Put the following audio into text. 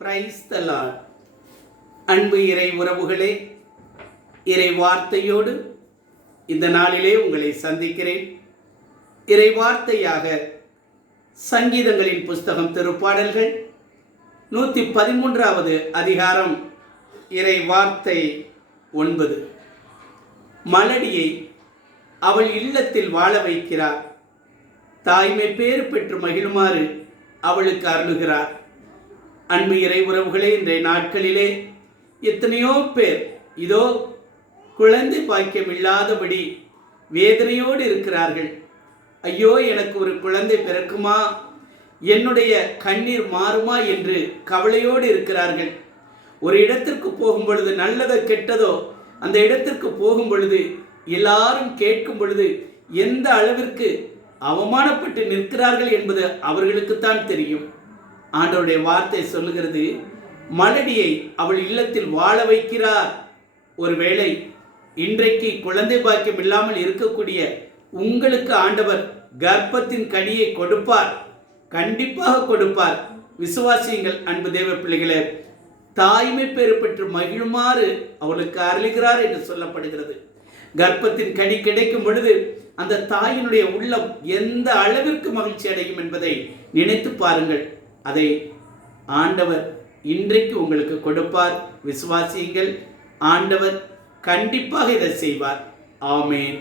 Praise the Lord. அன்பு இறை உறவுகளே, இறை வார்த்தையோடு இந்த நாளிலே உங்களை சந்திக்கிறேன். இறை வார்த்தையாக சங்கீதங்களின் புஸ்தகம் திருப்பாடல்கள் 113வது அதிகாரம், இறை வார்த்தை 9. மலடியை அவள் இல்லத்தில் வாழ வைக்கிறார். தாய்மை பேறு பெற்று மகிழுமாறு அவளுக்கு அருளுகிறார். அன்பு இறை உறவுகளே, இன்றைய நாட்களிலே எத்தனையோ பேர் இதோ குழந்தை பாக்கியம் இல்லாதபடி வேதனையோடு இருக்கிறார்கள். ஐயோ, எனக்கு ஒரு குழந்தை பிறக்குமா, என்னுடைய கண்ணீர் மாறுமா என்று கவலையோடு இருக்கிறார்கள். ஒரு இடத்திற்கு போகும் பொழுது, நல்லதோ கெட்டதோ, அந்த இடத்திற்கு போகும் பொழுது எல்லாரும் கேட்கும் பொழுது எந்த அளவிற்கு அவமானப்பட்டு நிற்கிறார்கள் என்பது அவர்களுக்குத்தான் தெரியும். ஆண்டவருடைய வார்த்தை சொல்லுகிறது, மலடியை அவள் இல்லத்தில் வாழ வைக்கிறார். ஒருவேளை இன்றைக்கு குழந்தை பாக்கியம் இல்லாமல் இருக்கக்கூடிய உங்களுக்கு ஆண்டவர் கர்ப்பத்தின் கனியை கொடுப்பார், கண்டிப்பாக கொடுப்பார். விசுவாசியுங்கள் அன்பு தேவ பிள்ளைகளே. தாய்மை பேறு பெற்று மகிழுமாறு அவளுக்கு அருளுகிறார் என்று சொல்லப்படுகிறது. கர்ப்பத்தின் கனி கிடைக்கும் பொழுது அந்த தாயினுடைய உள்ளம் எந்த அளவிற்கு மகிழ்ச்சி அடையும் என்பதை நினைத்து பாருங்கள். அதை ஆண்டவர் இன்றைக்கு உங்களுக்கு கொடுப்பார். விசுவாசியுங்கள், ஆண்டவர் கண்டிப்பாக இதை செய்வார். ஆமென்.